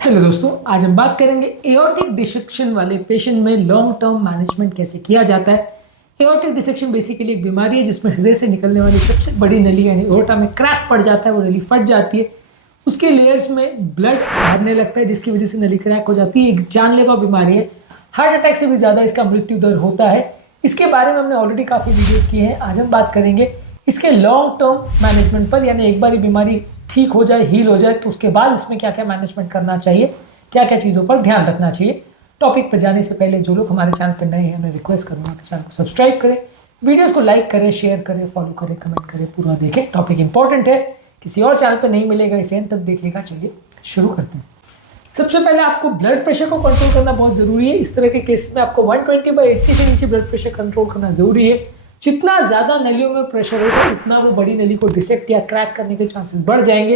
Hello दोस्तों, आज हम बात करेंगे एओर्टिक डिसेक्शन वाले पेशेंट में लॉन्ग टर्म मैनेजमेंट कैसे किया जाता है। एओर्टिक डिसेक्शन बेसिकली एक बीमारी है जिसमें हृदय से निकलने वाली सबसे बड़ी नली यानी एओर्टा में क्रैक पड़ जाता है, वो नली फट जाती है, उसके लेयर्स में ब्लड भरने लगता है जिसकी वजह से नली क्रैक हो जाती है। एक जानलेवा बीमारी है, हार्ट अटैक से भी ज़्यादा इसका मृत्यु दर होता है। इसके बारे में हमने ऑलरेडी काफ़ी वीडियोज़ किए हैं। आज हम बात करेंगे इसके लॉन्ग टर्म मैनेजमेंट पर, यानी एक बार बीमारी ठीक हो जाए, हील हो जाए, तो उसके बाद इसमें क्या क्या मैनेजमेंट करना चाहिए, क्या क्या चीज़ों पर ध्यान रखना चाहिए। टॉपिक पर जाने से पहले जो लोग हमारे चैनल पर नए हैं उन्हें रिक्वेस्ट करूँगा कि चैनल को सब्सक्राइब करें, वीडियोस को लाइक करें, शेयर करें, फॉलो करें, कमेंट करें, पूरा देखें। टॉपिक इंपॉर्टेंट है, किसी और चैनल पर नहीं मिलेगा, इसे अंत तक देखिएगा। चलिए शुरू करते हैं। सबसे पहले आपको ब्लड प्रेशर को कंट्रोल करना बहुत ज़रूरी है। इस तरह के केस में आपको 120/80 से नीचे ब्लड प्रेशर कंट्रोल करना ज़रूरी है। जितना ज़्यादा नलियों में प्रेशर होगा उतना वो बड़ी नली को डिसेक्ट या क्रैक करने के चांसेस बढ़ जाएंगे।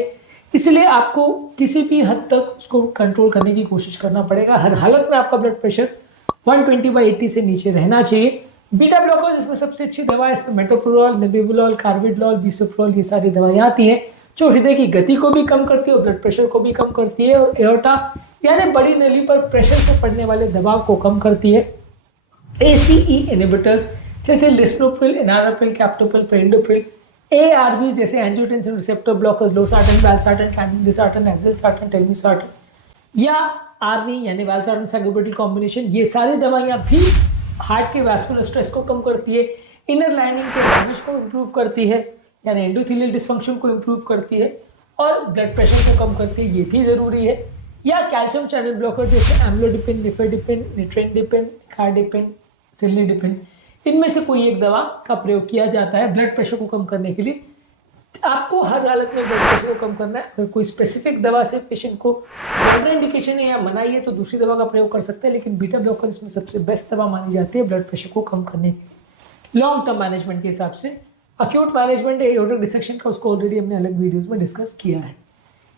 इसलिए आपको किसी भी हद तक उसको कंट्रोल करने की कोशिश करना पड़ेगा। हर हालत में आपका ब्लड प्रेशर 120/80 से नीचे रहना चाहिए। बीटा ब्लॉकर इसमें सबसे अच्छी दवा है, इसमें मेटोप्रोल, नेबिवोलोल, कार्बिडोल, बिसोप्रोल, ये सारी दवाएं आती हैं जो हृदय की गति को भी कम करती है और ब्लड प्रेशर को भी कम करती है और एओर्टा यानी बड़ी नली पर प्रेशर से पड़ने वाले दबाव को कम करती है। ACE इनहिबिटर्स जैसे lisinopril, enalapril, captopril, perindopril, ARB जैसे angiotensin receptor blockers, losartan, valsartan, candesartan, azilsartan, telmisartan या आर्नी यानी वालसार्टन साइक्लोपेंटिल कॉम्बिनेशन, ये सारी दवाइयाँ भी हार्ट के वैस्कुलर स्ट्रेस को कम करती है, इनर लाइनिंग के डैमेज को इम्प्रूव करती है यानी एंडोथेलियल डिसफंक्शन को इम्प्रूव करती है और ब्लड प्रेशर को कम करती है, ये भी ज़रूरी है। या कैल्शियम चैनल ब्लॉकर जैसे एम्लोडिपिन, निफेडिपिन, निट्रेंडिपिन, निकार्डिपिन, सिल्निडिपिन, इनमें से कोई एक दवा का प्रयोग किया जाता है ब्लड प्रेशर को कम करने के लिए। आपको हर हालत में ब्लड प्रेशर को कम करना है। अगर कोई स्पेसिफिक दवा से पेशेंट को कॉन्ट्राइंडिकेशन है या मनाही है तो दूसरी दवा का प्रयोग कर सकते हैं, लेकिन बीटा ब्लॉकर इसमें सबसे बेस्ट दवा मानी जाती है ब्लड प्रेशर को कम करने के लिए लॉन्ग टर्म मैनेजमेंट के हिसाब से। अक्यूट मैनेजमेंट एओर्टिक डिसेक्शन का उसको ऑलरेडी हमने अलग वीडियोज़ में डिस्कस किया है।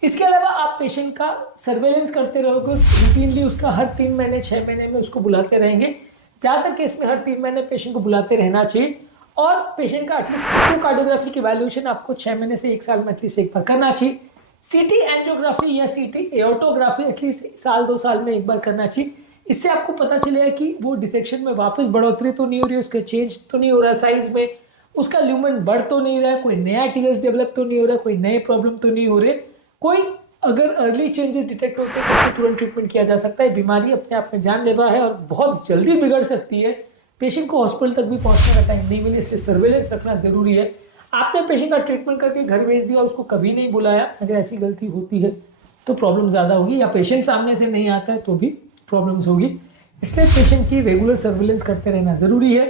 इसके अलावा आप पेशेंट का सर्वेलेंस करते रहोगे, रूटीनली उसका हर 3 महीने 6 महीने में उसको बुलाते रहेंगे। ज़्यादातर केस में हर 3 महीने पेशेंट को बुलाते रहना चाहिए और पेशेंट का एटलीस्ट इकोकार्डियोग्राफी की वैल्यूएशन आपको 6 महीने से 1 साल में एटलीस्ट एक बार करना चाहिए। CT एंजियोग्राफी या CT एओर्टोग्राफी एटलीस्ट साल 2 साल में एक बार करना चाहिए। इससे आपको पता चलेगा कि वो डिसेक्शन में वापस बढ़ोतरी तो नहीं हो रही, उसके चेंज तो नहीं हो रहा साइज में, उसका ल्यूमेन बढ़ तो नहीं रहा है, कोई नया टीयर्स डेवलप तो नहीं हो रहा, कोई नए प्रॉब्लम तो नहीं हो रहे, कोई अगर अर्ली चेंजेस डिटेक्ट होते हैं तो तुरंत ट्रीटमेंट किया जा सकता है। बीमारी अपने आप में जानलेवा है और बहुत जल्दी बिगड़ सकती है। पेशेंट को हॉस्पिटल तक भी पहुंचने का टाइम नहीं मिले, इसलिए सर्वेलेंस रखना जरूरी है। आपने पेशेंट का ट्रीटमेंट करके घर भेज दिया और उसको कभी नहीं बुलाया, अगर ऐसी गलती होती है तो प्रॉब्लम ज़्यादा होगी, या पेशेंट सामने से नहीं आता है तो भी प्रॉब्लम्स होगी। इसलिए पेशेंट की रेगुलर सर्वेलेंस करते रहना ज़रूरी है।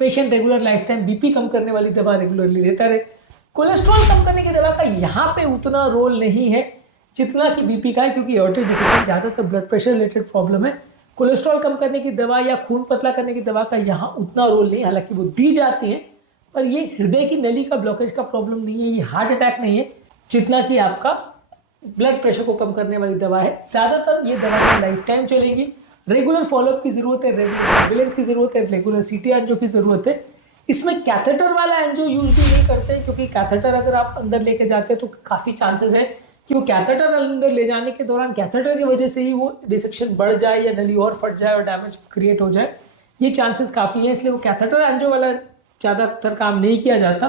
Patient regular life time BP कम करने वाली दवा रेगुलरली लेता रहे। कोलेस्ट्रॉल कम करने की दवा का यहाँ पे उतना रोल नहीं है जितना कि BP का है, क्योंकि एओर्टिक डिसेक्शन ज़्यादातर ब्लड प्रेशर रिलेटेड प्रॉब्लम है। कोलेस्ट्रॉल कम करने की दवा या खून पतला करने की दवा का यहाँ उतना रोल नहीं, हालांकि वो दी जाती है, पर ये हृदय की नली का ब्लॉकेज का प्रॉब्लम नहीं है, ये हार्ट अटैक नहीं है, जितना कि आपका ब्लड प्रेशर को कम करने वाली दवा है। ज़्यादातर ये दवाएं लाइफ टाइम चलेगी। रेगुलर फॉलोअप की ज़रूरत है, रेगुलर सर्विलेंस की ज़रूरत है, रेगुलर CT एंजियो की ज़रूरत है। इसमें कैथेटर वाला एंजियो यूज भी नहीं करते हैं, क्योंकि कैथेटर अगर आप अंदर लेके जाते हैं तो काफ़ी चांसेस है कि वो कैथेटर अंदर ले जाने के दौरान कैथेटर की वजह से ही वो डिसेक्शन बढ़ जाए या नली और फट जाए और डैमेज क्रिएट हो जाए, ये चांसेस काफ़ी है। इसलिए वो कैथेटर एंजियो वाला ज़्यादातर काम नहीं किया जाता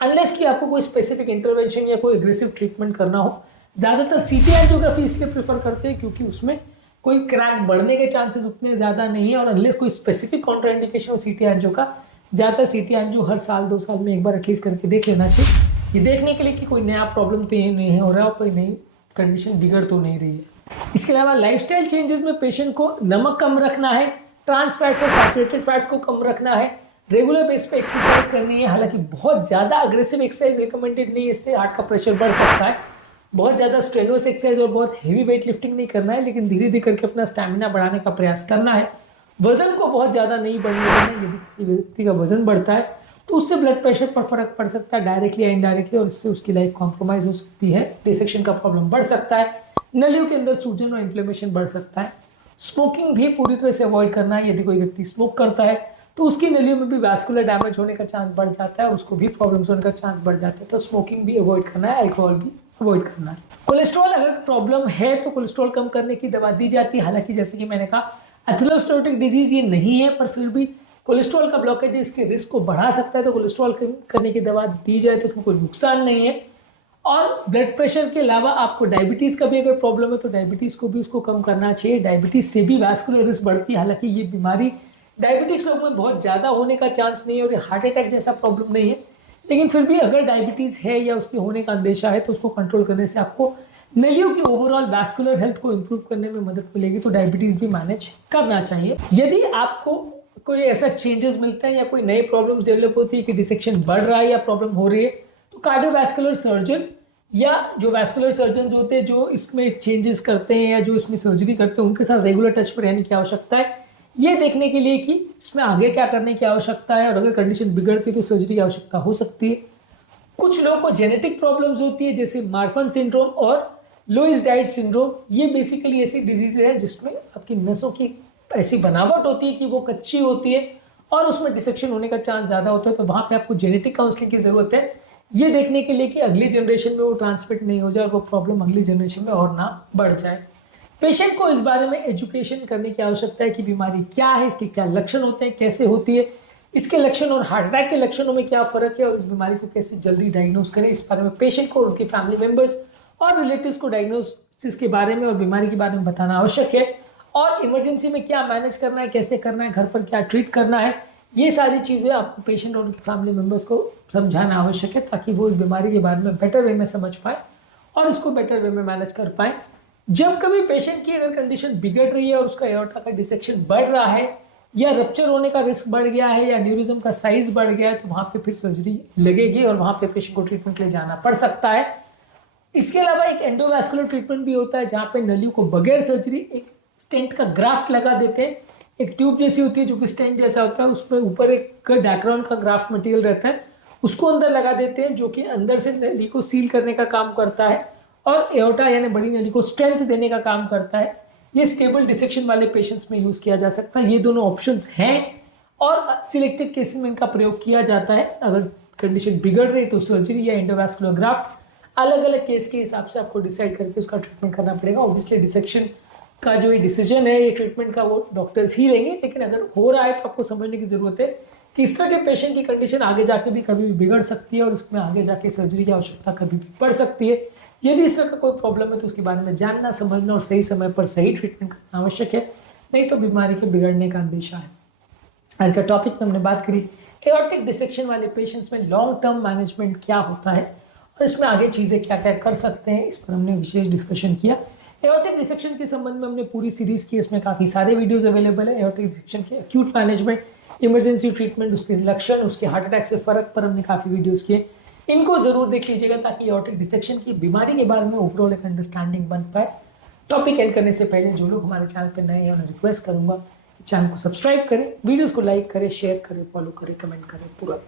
अनलेस कि आपको कोई स्पेसिफिक इंटरवेंशन या कोई एग्रेसिव ट्रीटमेंट करना हो। ज़्यादातर CT एंजियोग्राफी इसलिए प्रेफर करते हैं क्योंकि उसमें कोई क्रैक बढ़ने के चांसेस उतने ज़्यादा नहीं है, और अनलेस कोई स्पेसिफिक कॉन्ट्राइंडिकेशन हो CT एंजियो का, ज़्यादातर CT एंजियो हर साल 2 साल में एक बार एटलीस्ट करके देख लेना चाहिए, ये देखने के लिए कि कोई नया प्रॉब्लम तो ये नहीं हो रहा और कोई नई कंडीशन बिगड़ तो नहीं रही है। इसके अलावा लाइफस्टाइल चेंजेस में पेशेंट को नमक कम रखना है, ट्रांस फैट्स और सैचुरेटेड फैट्स को कम रखना है, रेगुलर बेस पे एक्सरसाइज करनी है। हालांकि बहुत ज़्यादा अग्रेसिव एक्सरसाइज रिकमेंडेड नहीं है, इससे हार्ट का प्रेशर बढ़ सकता है। बहुत ज़्यादा स्ट्रेनुअस एक्सरसाइज और बहुत हेवी वेट लिफ्टिंग नहीं करना है, लेकिन धीरे धीरे करके अपना स्टैमिना बढ़ाने का प्रयास करना है। वजन को बहुत ज़्यादा नहीं बढ़ने देना, यदि किसी व्यक्ति का वजन बढ़ता है तो उससे ब्लड प्रेशर पर फर्क पड़ सकता है डायरेक्टली या इनडायरेक्टली, और इससे उसकी लाइफ कॉम्प्रोमाइज़ हो सकती है, डिसेक्शन का प्रॉब्लम बढ़ सकता है, नलियों के अंदर सूजन और इन्फ्लेमेशन बढ़ सकता है। स्मोकिंग भी पूरी तरह से अवॉइड करना है। यदि कोई व्यक्ति स्मोक करता है तो उसकी नलियों में भी वैस्कुलर डैमेज होने का चांस बढ़ जाता है और उसको भी प्रॉब्लम्स होने का चांस बढ़ जाता है, तो स्मोकिंग भी अवॉइड करना है, अल्कोहल भी अवॉइड करना है। कोलेस्ट्रॉल अगर प्रॉब्लम है तो कोलेस्ट्रॉल कम करने की दवा दी जाती है। हालांकि जैसे कि मैंने कहा एथेरोस्क्लेरोटिक डिजीज ये नहीं है, पर फिर भी कोलेस्ट्रॉल का ब्लॉकेज इसके रिस्क को बढ़ा सकता है, तो कोलेस्ट्रॉल कम करने की दवा दी जाए तो उसमें कोई नुकसान नहीं है। और ब्लड प्रेशर के अलावा आपको डायबिटीज़ का भी अगर प्रॉब्लम है तो डायबिटीज़ को भी उसको कम करना चाहिए। डायबिटीज़ से भी वैस्कुलर रिस्क बढ़ती है। हालांकि ये बीमारी डायबिटिक्स लोगों में बहुत ज़्यादा होने का चांस नहीं है और ये हार्ट अटैक जैसा प्रॉब्लम नहीं है, लेकिन फिर भी अगर डायबिटीज़ है या उसके होने का अंदेशा है तो उसको कंट्रोल करने से आपको नलियों की ओवरऑल वैस्कुलर हेल्थ को इंप्रूव करने में मदद मिलेगी। तो डायबिटीज़ भी मैनेज करना चाहिए। यदि आपको कोई ऐसा चेंजेस मिलता है या कोई नई प्रॉब्लम्स डेवलप होती है कि डिसेक्शन बढ़ रहा है या प्रॉब्लम हो रही है, तो कार्डियोवैस्कुलर सर्जन या जो वैस्कुलर सर्जन होते हैं जो इसमें चेंजेस करते हैं या जो इसमें सर्जरी करते हैं उनके साथ रेगुलर टच पर रहने की आवश्यकता है, ये देखने के लिए कि इसमें आगे क्या करने की आवश्यकता है और अगर कंडीशन बिगड़ती है तो सर्जरी की आवश्यकता हो सकती है। कुछ लोगों को जेनेटिक प्रॉब्लम्स होती है जैसे मार्फन सिंड्रोम और लुईस डाइट सिंड्रोम। ये बेसिकली ऐसी डिजीज है जिसमें आपकी नसों की ऐसी बनावट होती है कि वो कच्ची होती है और उसमें डिसेक्शन होने का चांस ज़्यादा होता है, तो वहाँ पे आपको जेनेटिक काउंसलिंग की ज़रूरत है, ये देखने के लिए कि अगली जनरेशन में वो ट्रांसमिट नहीं हो जाए और वो प्रॉब्लम अगली जनरेशन में और ना बढ़ जाए। पेशेंट को इस बारे में एजुकेशन करने की आवश्यकता है कि बीमारी क्या है, इसके क्या लक्षण होते हैं, कैसे होती है, इसके लक्षण और हार्ट अटैक के लक्षणों में क्या फ़र्क है और इस बीमारी को कैसे जल्दी डायग्नोस करें। इस बारे में पेशेंट को, उनके फैमिली मेम्बर्स और रिलेटिव्स को डायग्नोसिस के बारे में और बीमारी के बारे में बताना आवश्यक है। और इमरजेंसी में क्या मैनेज करना है, कैसे करना है, घर पर क्या ट्रीट करना है, ये सारी चीज़ें आपको पेशेंट और उनके फैमिली मेम्बर्स को समझाना आवश्यक है ताकि वो इस बीमारी के बारे में बेटर वे में समझ पाए और इसको बेटर वे में मैनेज कर पाए। जब कभी पेशेंट की अगर कंडीशन बिगड़ रही है और उसका एओर्टा का डिसेक्शन बढ़ रहा है या रप्चर होने का रिस्क बढ़ गया है या न्यूरिज्म का साइज बढ़ गया है, तो वहाँ पे फिर सर्जरी लगेगी और वहाँ पे पेशेंट को ट्रीटमेंट के लिए जाना पड़ सकता है। इसके अलावा एक एंडोवैस्कुलर ट्रीटमेंट भी होता है जहाँ पे नलियों को बगैर सर्जरी एक स्टेंट का ग्राफ्ट लगा देते हैं। एक ट्यूब जैसी होती है जो कि स्टेंट जैसा होता है, उसमें ऊपर एक डायक्रॉन का ग्राफ्ट मटेरियल रहता है, उसको अंदर लगा देते हैं जो कि अंदर से नली को सील करने का काम करता है और एओर्टा यानी बड़ी नली को स्ट्रेंथ देने का काम करता है। ये स्टेबल डिसेक्शन वाले पेशेंट्स में यूज़ किया जा सकता है। ये दोनों ऑप्शंस हैं और सिलेक्टेड केसेस में इनका प्रयोग किया जाता है। अगर कंडीशन बिगड़ रही तो सर्जरी या एंडोवैस्कुलर ग्राफ्ट, अलग अलग केस के हिसाब से आपको डिसाइड करके उसका ट्रीटमेंट करना पड़ेगा। ऑब्वियसली डिसेक्शन का जो ये डिसीजन है ये ट्रीटमेंट का वो डॉक्टर्स ही लेंगे, लेकिन अगर हो रहा है तो आपको समझने की ज़रूरत है कि इस तरह के पेशेंट की कंडीशन आगे जाके भी कभी भी बिगड़ सकती है और इसमें आगे जाके सर्जरी की आवश्यकता कभी भी पड़ सकती है। यदि इस तरह का कोई प्रॉब्लम है तो उसके बारे में जानना, समझना और सही समय पर सही ट्रीटमेंट करना आवश्यक है, नहीं तो बीमारी के बिगड़ने का अंदेशा है। आज का टॉपिक में हमने बात करी एओर्टिक डिसेक्शन वाले पेशेंट्स में लॉन्ग टर्म मैनेजमेंट क्या होता है और इसमें आगे चीज़ें क्या क्या कर सकते हैं, इस पर हमने विशेष डिस्कशन किया। एओर्टिक डिसेक्शन के संबंध में हमने पूरी सीरीज़ की, इसमें काफ़ी सारे वीडियोस अवेलेबल है। एओर्टिक डिसेक्शन के एक्यूट मैनेजमेंट, इमरजेंसी ट्रीटमेंट, उसके लक्षण, उसके हार्ट अटैक से फ़र्क पर हमने काफ़ी वीडियोस किए। इनको ज़रूर देख लीजिएगा ताकि एओर्टिक डिसेक्शन की बीमारी के बारे में ओवरऑल एक अंडरस्टैंडिंग बन पाए। टॉपिक एंड करने से पहले जो लोग हमारे चैनल पर नए हैं उन्हें रिक्वेस्ट करूँगा कि चैनल को सब्सक्राइब करें, वीडियोज़ को लाइक करें, शेयर करें, फॉलो करें, कमेंट करें, पूरा